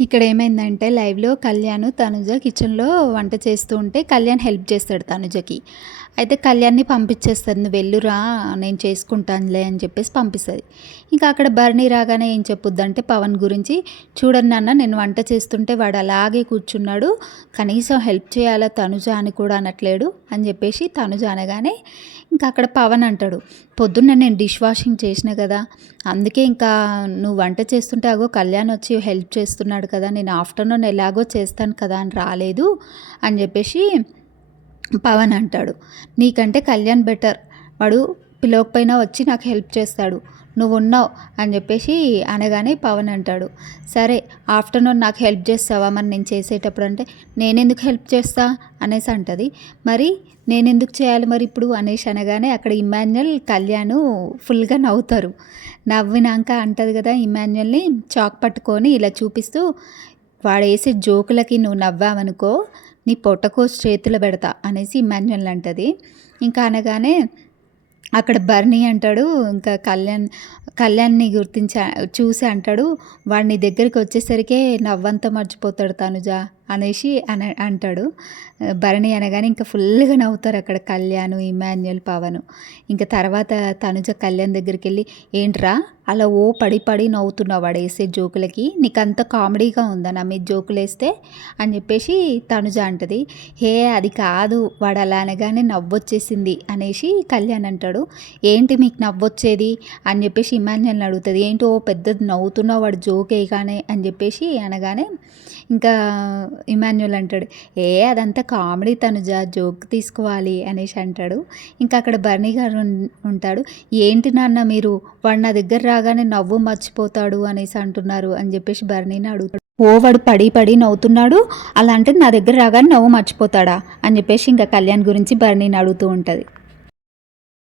ఇక్కడ ఏమైందంటే లైవ్‌లో కళ్యాణ్, తనుజ కిచెన్‌లో వంట చేస్తూ ఉంటే కళ్యాణ్ హెల్ప్ చేస్తాడు తనుజకి. అయితే కళ్యాణ్‌ని పంపించేస్తది. "నువ్వు వెళ్లురా నేను చేసుకుంటానులే" అని చెప్పేసి పంపిస్తది. ఇంకా అక్కడ భరణి రాగానే ఏం చెప్పుద్దంటే పవన్ గురించి, "చూడండి నాన్న నేను వంట చేస్తుంటే వాడు అలాగే కూర్చున్నాడు. కనీసం హెల్ప్ చేయాలా తనుజ అని కూడా అనట్లేడు" అని చెప్పేసి తనుజ అనగానే ఇంకా అక్కడ పవన్ అంటాడు, "పొద్దున్న నేను డిష్ వాషింగ్ చేసిన కదా! అందుకే ఇంకా నువ్వు వంట చేస్తుంటే అగో కళ్యాణ్ వచ్చి హెల్ప్ చేస్తున్నాడు కదా! నేను ఆఫ్టర్‌నూన్ ఎలాగో చేస్తాను కదా అని రాలేదు" అని చెప్పేసి పవన్ అంటాడు. "నీకంటే కళ్యాణ్ బెటర్. వాడు పిలవకపోయినా వచ్చి నాకు హెల్ప్ చేస్తాడు. నువ్వున్నావు" అని చెప్పేసి అనగానే పవన్ అంటాడు, "సరే ఆఫ్టర్‌నూన్ నాకు హెల్ప్ చేస్తావా మరి నేను చేసేటప్పుడు" అంటే, "నేనెందుకు హెల్ప్ చేస్తా" అనేసి అంటది. "మరి నేనెందుకు చేయాలి మరి ఇప్పుడు" అనేసి అనగానే అక్కడ ఇమాన్యుయల్, కళ్యాణ్ ఫుల్‌గా నవ్వుతారు. నవ్వినాక అంటది కదా ఇమాన్యుయల్‌ని చాక్ పట్టుకొని ఇలా చూపిస్తూ, "వాడేసే జోకులకి నువ్వు నవ్వావనుకో నీ పొట్టకోసి చేతిలో పెడతా" అనేసి ఇమాన్యుయల్ అంటది. ఇంకా అనగానే అక్కడ బర్నీ అంటాడు, ఇంకా కళ్యాణ్‌ని చూసి అంటాడు, "వాడు నీ దగ్గరికి వచ్చేసరికే నవ్వంతా మర్చిపోతాడు తనుజ" అనేసి అంటాడు. భరణి అనగానే ఇంకా ఫుల్‌గా నవ్వుతారు అక్కడ కళ్యాణ్, ఇమాన్యుయల్, పవన్. ఇంకా తర్వాత తనుజ కళ్యాణ్ దగ్గరికెళ్ళి, "ఏంట్రా అలా ఓ పడి పడి నవ్వుతున్నావు వాడేసే జోకులకి? నీకంత కామెడీగా ఉందా నా మీద జోకులేస్తే" అని చెప్పేసి తనుజ అంటది. "హే అది కాదు వాడు అలా అనగానే నవ్వొచ్చేసింది" అనేసి కళ్యాణ్ అంటాడు. "ఏంటి మీకు నవ్వొచ్చేది" అని చెప్పేసి ఇమాన్యుయల్ని అడుగుతుంది. "ఏంటి ఓ పెద్దది నవ్వుతున్నావు వాడు జోక్ వేయగానే" అని చెప్పేసి అనగానే ఇంకా ఇమాన్యుయల్ అంటాడు, అదంతా కామెడీ తనుజ, జోక్ తీసుకోవాలి" అనేసి అంటాడు. ఇంకా అక్కడ బర్నీ గారు ఉంటాడు. "ఏంటి నాన్న మీరు వాడు నా దగ్గర రాగానే నవ్వు మర్చిపోతాడు అనేసి అంటున్నారు" అని చెప్పేసి బర్నీని అడుగుతాడు. "ఓ వాడు పడి పడి నవ్వుతున్నాడు, అలా అంటే నా దగ్గర రాగానే నవ్వు మర్చిపోతాడా" అని చెప్పేసి ఇంకా కళ్యాణ్ గురించి బర్నీని అడుగుతూ ఉంటుంది.